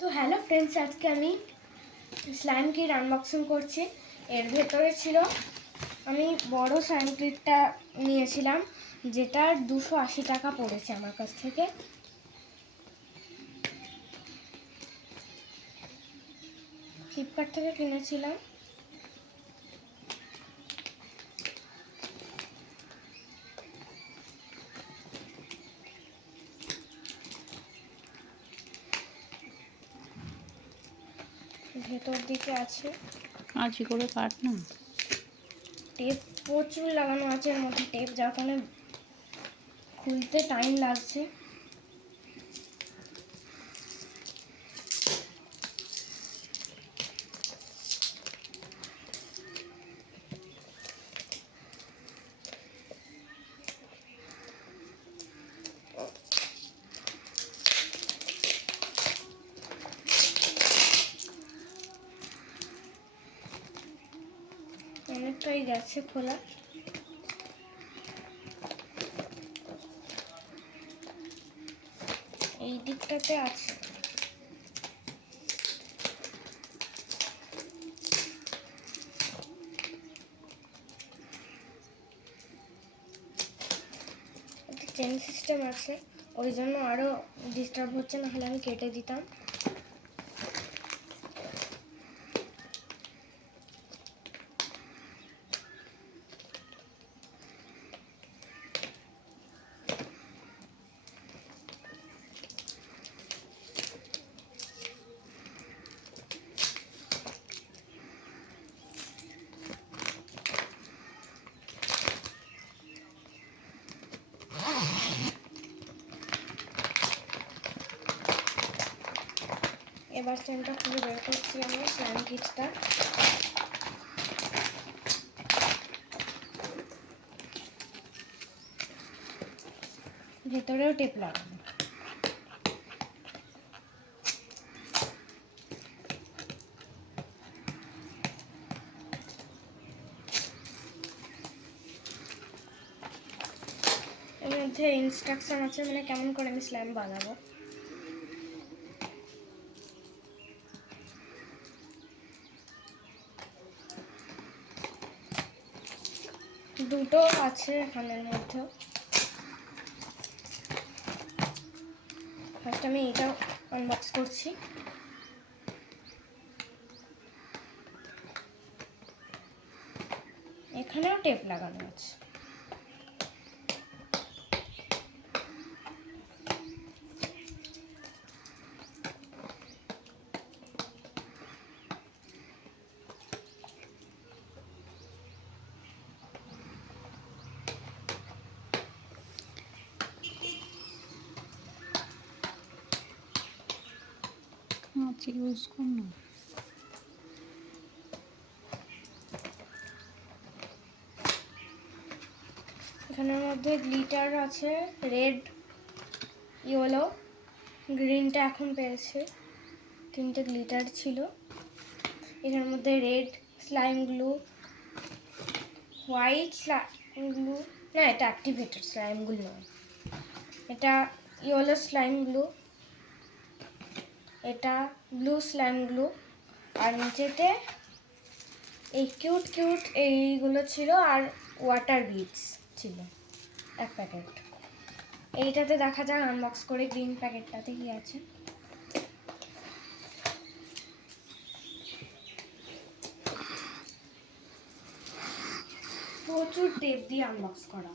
তো hello friends, আজকে আমি স্লাইম কিট আনবক্সিং করছি। এর ভেতরে ছিল, আমি বড় স্লাইম কিটটা নিয়েছিলাম, যেটার 280 টাকা পড়েছে আমার কাছ থেকে। ফ্লিপকার্ট থেকে কিনেছিলাম। ভেতর দিকে আছে আঁচি করে কাট না, টেপ প্রচুর লাগানো আছে এর মধ্যে টেপ, যার কারণে খুলতে টাইম লাগছে। অনেকটাই গেছে খোলা। এই দিকটাতে আছে, চেন সিস্টেম আছে, ওই জন্য আরও ডিস্টার্ব হচ্ছে, না হলে আমি কেটে দিতাম। এবার চেনটা খুলে বের করছি আমি স্লাইম কিটটা। ভেতরেও টেপ লাগানো। এর মধ্যে ইনস্ট্রাকশন আছে, মানে কেমন করে আমি স্লাইম বানাবো। দুটো আছে এখানের মধ্যে। ফার্স্ট আমি এটা আনবক্স করছি। এখানেও টেপ লাগানো আছে। আঁচি ইউজ কর না। এখানের মধ্যে গ্লিটার আছে, রেড, ইয়েলো, গ্রিনটা এখন পেয়েছে। তিনটে গ্লিটার ছিল। এখানের মধ্যে red slime glue, white slime glue, না এটা অ্যাক্টিভেটেড স্লাইম গ্লু নয়, এটা ইয়েলো স্লাইম গ্লু, এটা ব্লু স্লাইম গ্লু, আর নিচেতে এই কিউট কিউট এইগুলো ছিল, আর ওয়াটার বিটস ছিল এক প্যাকেট। এইটাতে দেখা যাক আনবক্স করে গ্রিন প্যাকেটটাতে কি আছে। প্রচুর টেপ দিয়ে আনবক্স করা।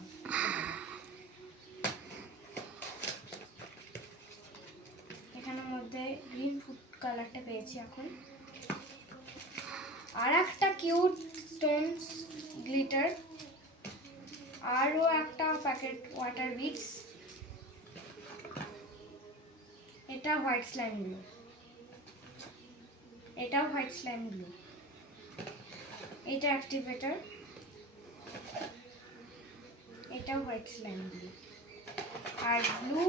এখানের মধ্যে গ্রিন ফুড কালারটা পেয়েছি এখন। আর একটা কিউট স্টোনস গ্লিটার, আরও একটা প্যাকেট ওয়াটার বিটস, এটা হোয়াইট স্লাইম গ্লু, এটাও হোয়াইট স্লাইম গ্লু, এটা অ্যাক্টিভেটর, এটাও হোয়াইট স্লাইম গ্লু, আর ব্লু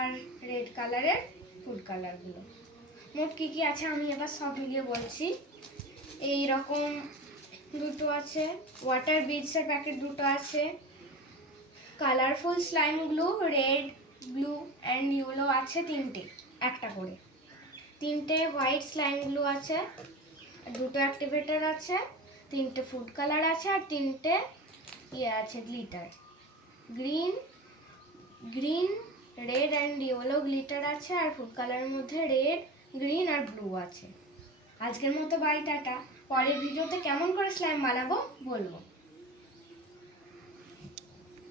আর রেড কালারের ফুড কালারগুলো। মোট কী কী আছে আমি এবার সব মিলিয়ে বলছি। এই রকম দুটো আছে, ওয়াটার বিটসের প্যাকেট দুটো আছে, colourful slime glue red, blue and yellow আছে তিনটে, একটা করে তিনটে হোয়াইট স্লাইম গ্লু আছে, দুটো অ্যাক্টিভেটর আছে, তিনটে ফুড কালার আছে, আর তিনটে আছে glitter. Green green red and yellow glitter আছে, আর ফুড কালারের মধ্যে রেড, গ্রিন আর ব্লু আছে। আজকের মতো বাই, টাটা। পরের ভিডিওতে কেমন করে স্লাইম বানাবো বলবো।